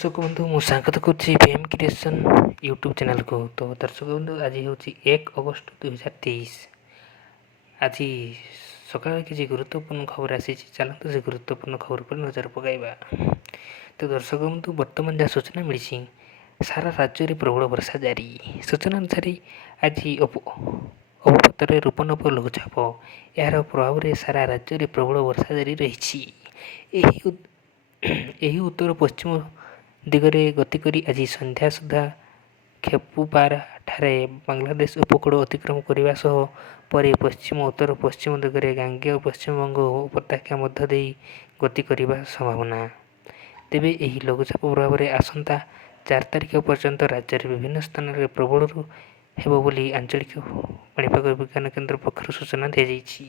दर्शक बंधु मु स्वागत करुच्ची पीएम क्रिएशन यूट्यूब चैनल को। तो दर्शक बंधु आज हूँ 1 अगस्त 2023। आज सकाल किसी गुरुत्वपूर्ण खबर आसी चलते से गुरुत्वपूर्ण खबर पर नजर पकाइबा। तो दर्शक बंधु बर्तमान जहाँ सूचना मिली सारा राज्य में प्रबल वर्षा जारी। सूचना अनुसार आज अवपतर रूपनप लघुचाप यार प्रभाव में सारा राज्य में प्रबल वर्षा जारी रही। ଏହି ଉତ୍ତର ପଶ୍ଚିମ ଦିଗରେ ଗତି କରି ଆଜି ସନ୍ଧ୍ୟା ସୁଦ୍ଧା ଖେପୁବାର ଠାରେ ବାଂଲାଦେଶ ଉପକୂଳ ଅତିକ୍ରମ କରିବା ସହ ପରେ ପଶ୍ଚିମ ଉତ୍ତର ପଶ୍ଚିମ ଦିଗରେ ଗାଙ୍ଗେୟ ପଶ୍ଚିମବଙ୍ଗ ଉପତ୍ୟକା ମଧ୍ୟ ଦେଇ ଗତି କରିବା ସମ୍ଭାବନା। ତେବେ ଏହି ଲଘୁଚାପ ପ୍ରଭାବରେ ଆସନ୍ତା 4 ତାରିଖ ପର୍ଯ୍ୟନ୍ତ ରାଜ୍ୟରେ ବିଭିନ୍ନ ସ୍ଥାନରେ ପ୍ରବଳରୁ ହେବ ବୋଲି ଆଞ୍ଚଳିକ ପାଣିପାଗ ବିଜ୍ଞାନ କେନ୍ଦ୍ର ପକ୍ଷରୁ ସୂଚନା ଦିଆଯାଇଛି।